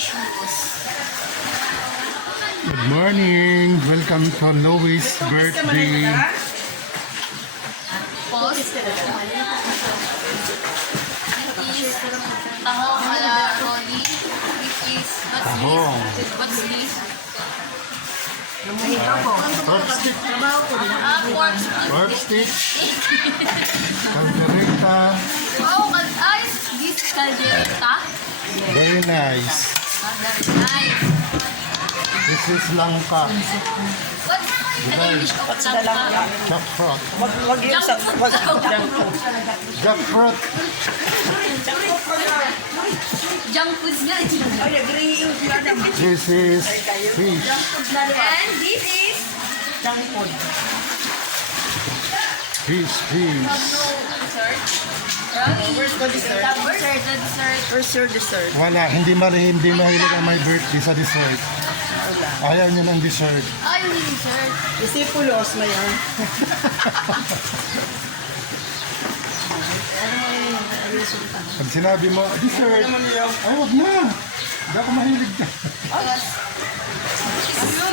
shoes. Good morning! Welcome to Louie's birthday. Pause. Is tahong ala Rolly. Which is, Tahong. what's this? Pork stick. Pork stick. Pork stick. Caldereta. Oh, this is caldereta. Very nice. That's nice. This is langka. What's the English of langka? Jackfruit. Wag yung sa... Wag Jackfruit. Junk foods nga. This is fish. And this is Fish. dessert. Where's the dessert? Dessert. Where's your dessert? Wala, hindi mahilig ang my birthday sa dessert. Ayaw niya ng dessert. Ay, yung dessert. Isipulos na yan. Pag sinabi mo, dessert, ay wag na. Hindi ako mahilig na.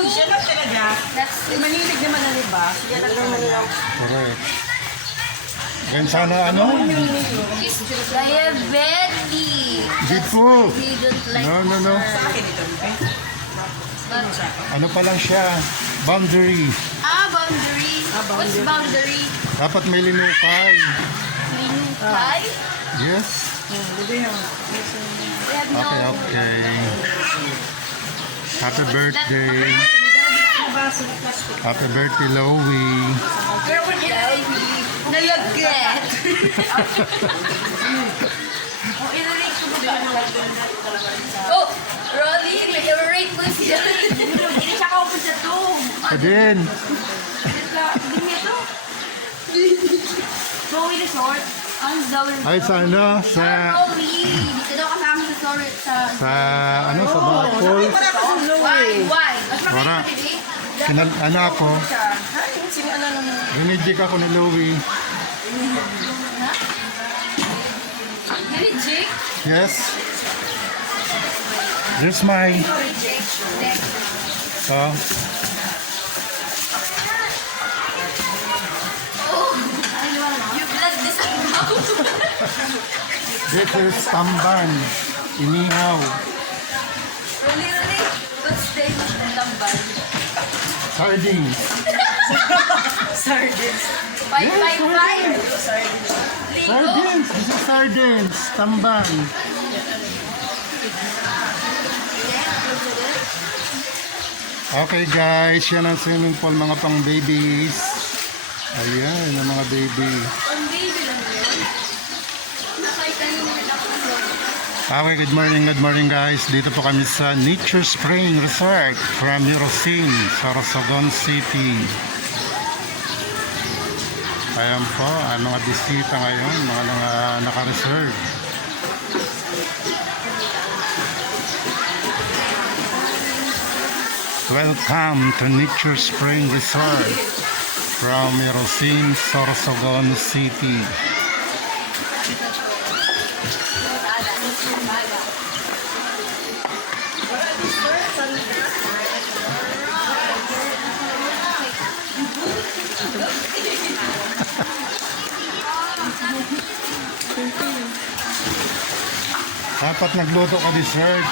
Siya lang talaga. That's Manilig naman na iba. Siya lang talaga. Correct. Ganyan sana ano? diabetes. Di po. He don't like No. dessert. But, Ano pa lang siya? Boundary. boundary. What's boundary? Dapat may linukay. Linukay? Yes. We have no... Okay. Happy birthday. Happy birthday, Louie. Nalagret. Oh, Rolly, i-rate mo siya. Hindi siya kaupod sa to. Kadin. Chloe the short. Ang dawin. Ay, sa ano? Sa, Chloe. Dito daw kasama sa story sa... ano? Sa Bacol. Why? Mas Wala. maganda din. Ano ako? Sino ano naman? Rinijik ako ni Louie. Dili, Jake? Yes. There's my... So, Oh, you blood this out. this is tamban. Inihaw. Really? What's the English ng tambal? Sardines. Sardines. Five. Sardines. This is sardines. Tamban. Okay guys, yan ang swimming pool mga pang babies. Ayan, ang mga baby. Pang baby lang yun. Okay, good morning guys. Dito po kami sa Nature Spring Resort from Sorsogon, Sorsogon City. Ayan po, ang mga bisita ngayon, mga naka-reserve. Welcome to Nature Spring Resort from Sorsogon City. Dapat nagluto ka dessert.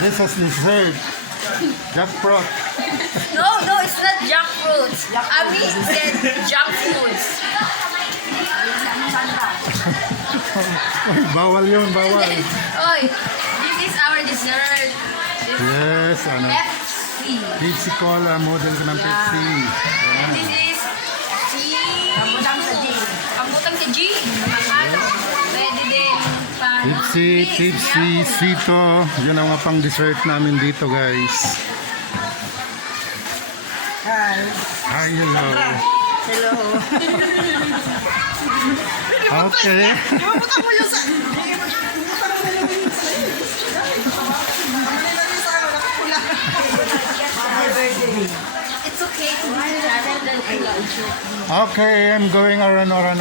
This is dessert. Jackfruit. No, it's not junk fruits. Abi said junk foods. Uy, bawal yun, bawal. Oy, this is our dessert. Yes, ano. Pepsi. Pepsi Cola, model ko ng Pepsi. Ayan. This is Ambutang sa G. Ambutang sa G. Ano? Pwede din. Pepsi, Sito. Yan ang mga pang dessert namin dito guys. Hi. Hi, hello. Hello. Okay. Imabutan mo yung sa... It's okay to be rather than Okay, I'm going around. Where?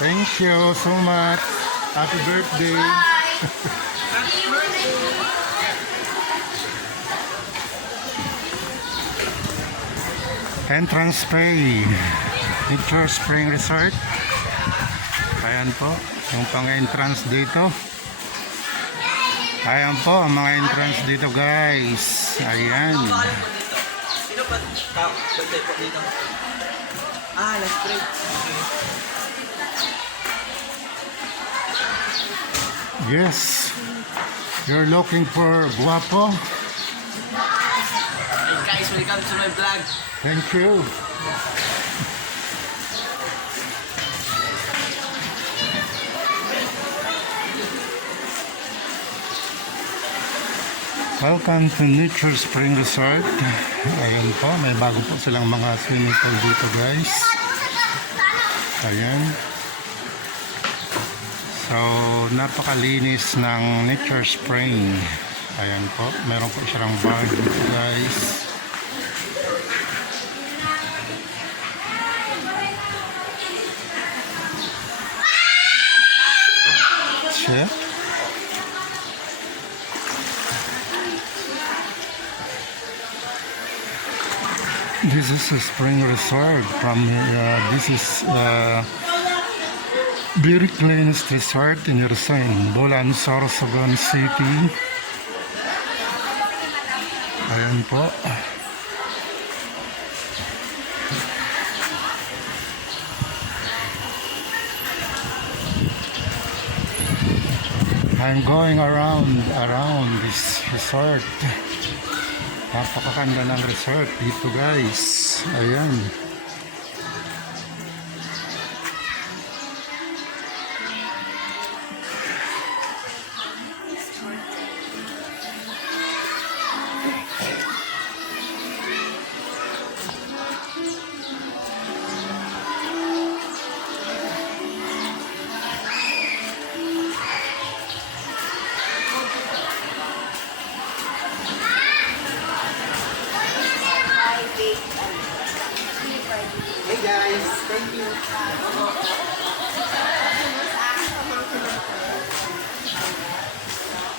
Thank you so much. Happy birthday. Bye. See you next week. Entrance fee. Nature Spring Resort. Ayan po, yung pang-entrance dito. Ayan po, ang mga entrance dito guys. Ayan. Sino ba birthday po dito? Last break. Yes. You're looking for guwapo. Hey guys, welcome to my vlog. Thank you. Welcome to Nature Spring Resort. Ayan po, may bago po silang mga swimming pool dito guys. Ayan. So, napakalinis ng Nature Spring. Ayan po, meron po siyang bar dito guys. Chef. This is a spring resort from this is very cleanest resort in Louie'S, Bulan, Sorsogon City. Ayan po. I'm going around this resort. Napakaganda ng resort dito guys. Ayan. Hey guys, thank you.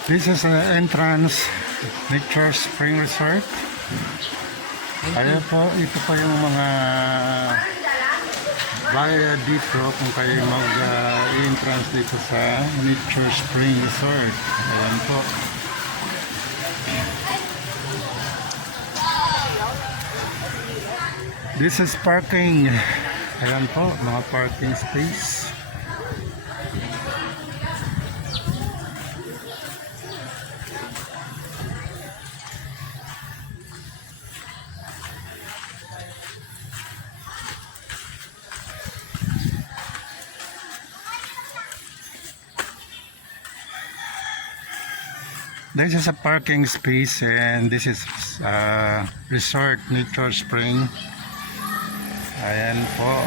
This is an entrance Nature Spring Resort. Ayan po, ito pa yung mga bayad dito kung kayo mag-entrance dito sa Nature Spring Resort. Ayan po. This is parking. Ayan po, mga parking space. This is a parking space and this is resort Nature Spring. Ayan po.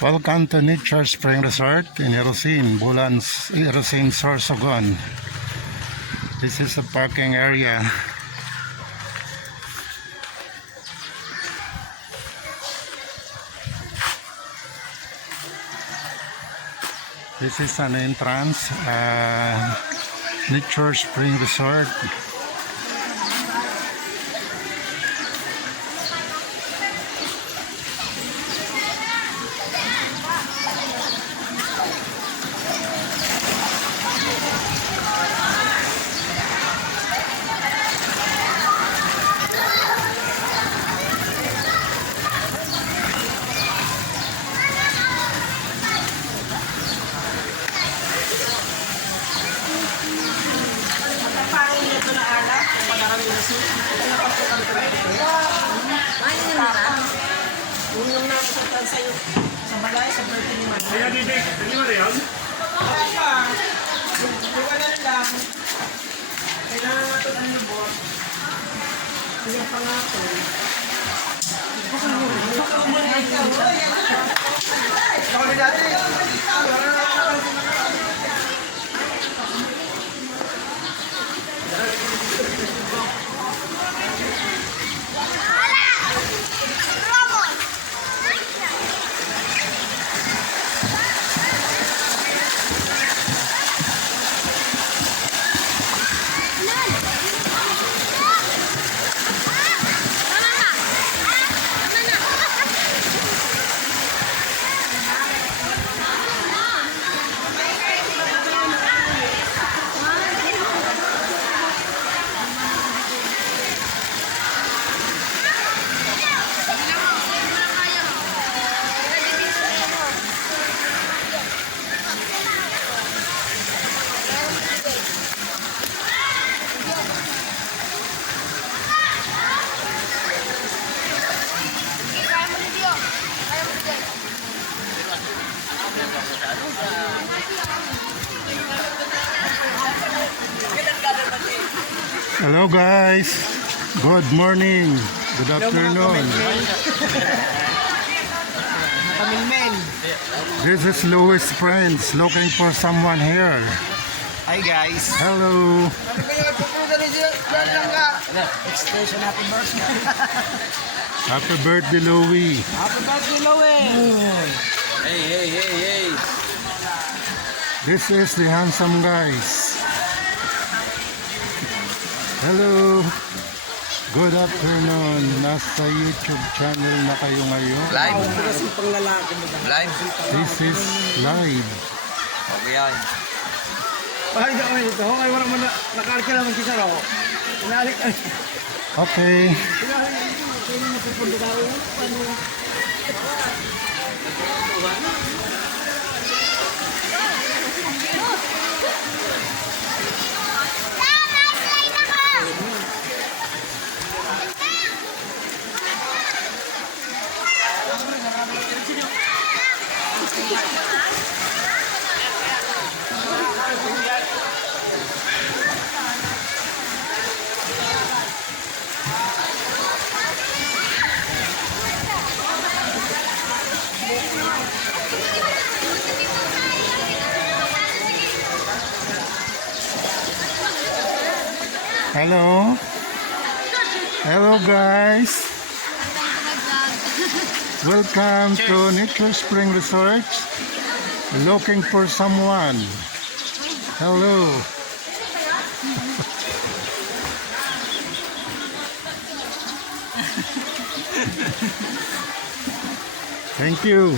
Welcome to Nature Spring Resort in Louie'S, Bulan, Louie'S, Sorsogon. This is a parking area. This is an entrance, Nature Spring Resort. Unong na ako sa sa'yo. Sa balay, sa birthday ni Mama. Kaya di mo na yan? Wala pa. Iwanan lang. Kailangan nga ito ang lubot. Kaya pa nga ito. Ako na dati. Hello guys, good morning, good afternoon. Kamilmen. This is Louie'S friends looking for someone here. Hi guys. Hello. Ano ba yung pupunta rin siya? Lang ka. Extension happy birthday. Happy birthday, Louie. Happy birthday, Louie. Hey. This is the handsome guys. Hello. Good afternoon. Nasa YouTube channel na kayo ngayon. Live. Live. This is live. Okay yan. Bakit ka kami dito? Okay, wala mo na. Nakarka naman kita raw. Inalik ay. Okay. Hello. Hello guys. Welcome to Nature Spring Resort. Looking for someone. Hello. Thank you.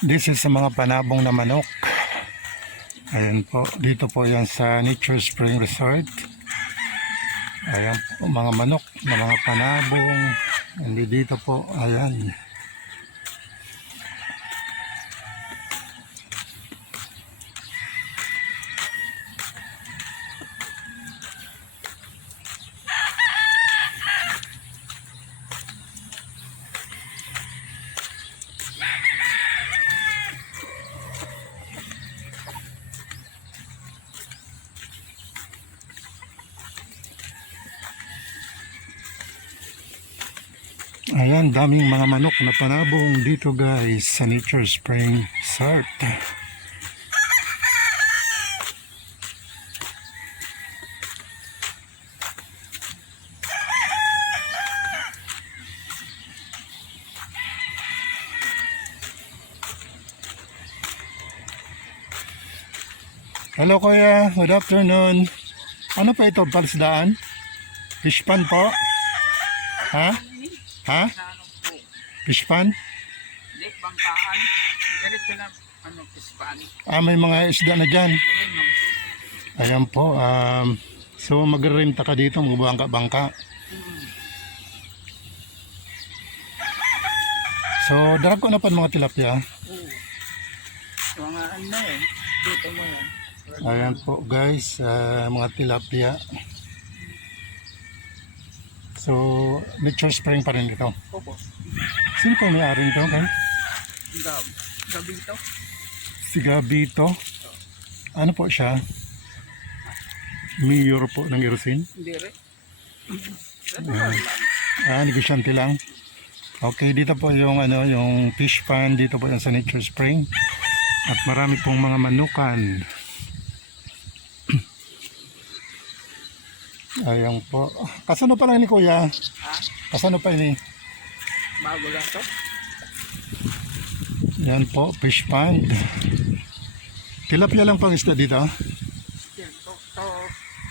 This is sa mga panabong na manok. Ayan po, dito po yan sa Nature Spring Resort. Ayan po, mga manok na mga panabong. Hindi dito po, ayan. Ayan, daming mga manok na panabong dito guys sa Nature Spring Resort. Hello kuya, good afternoon. Ano pa ito, palisdaan? Fish pan po? Ha? Ha? Fish pan? Hindi, bangkaan. Diretso lang, pispan. May mga isda na dyan. Ayan po. So magrenta ka dito, magbangka-bangka. So darag ko na pa mga tilapia. So mga ano dito mo yan. Ayan po guys, mga tilapia. So Nature Spring pa rin ito. Opo. Sino po may-ari nito guys? Gabi ito. Si Gabito. Ano po siya? Mayor po ng Irusin? Hindi rin. Negosyante lang. Okay, dito po yung yung fish pan dito po yung sa Nature Spring. At marami pong mga manukan. Ayan po. Kasano pa lang ni Kuya? Kasano pa ini? Bago lang to. Yan po, fish pan. Tilapia lang pang isda dito. To,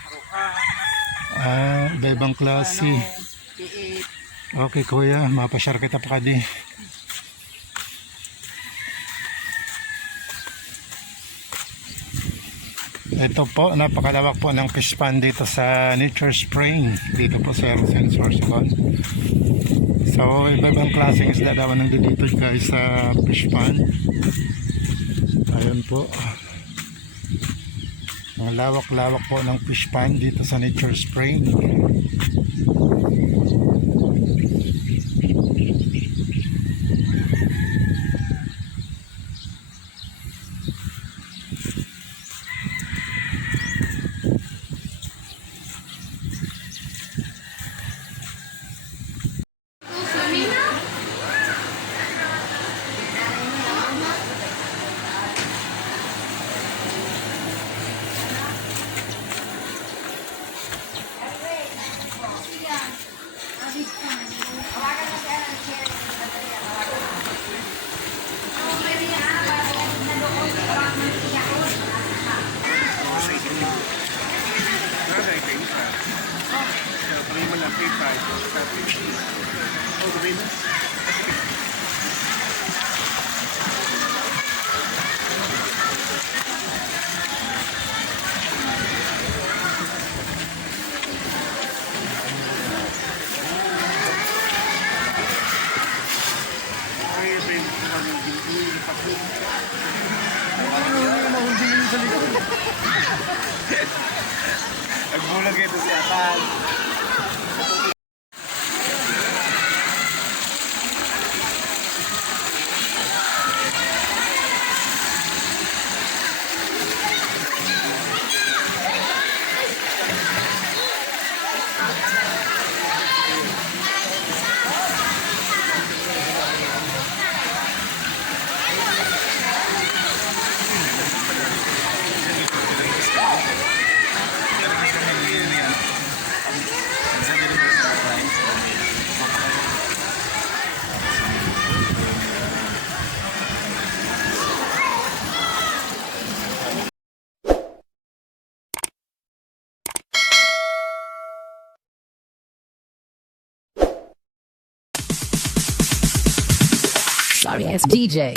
haruan. Iba-ibang klase. Tiit. Okay Kuya, mapasyar kita pa kadi. Ito po, napakalawak po ng fish pan dito sa Nature Spring. Dito po sa Sorsogon. So, iba-ibang klaseng isda daw nandito guys sa fish pan. Ayun po. Ang lawak-lawak po ng fish pan dito sa Nature Spring. Nagbulag ito si Atal. Sorry, it's DJ.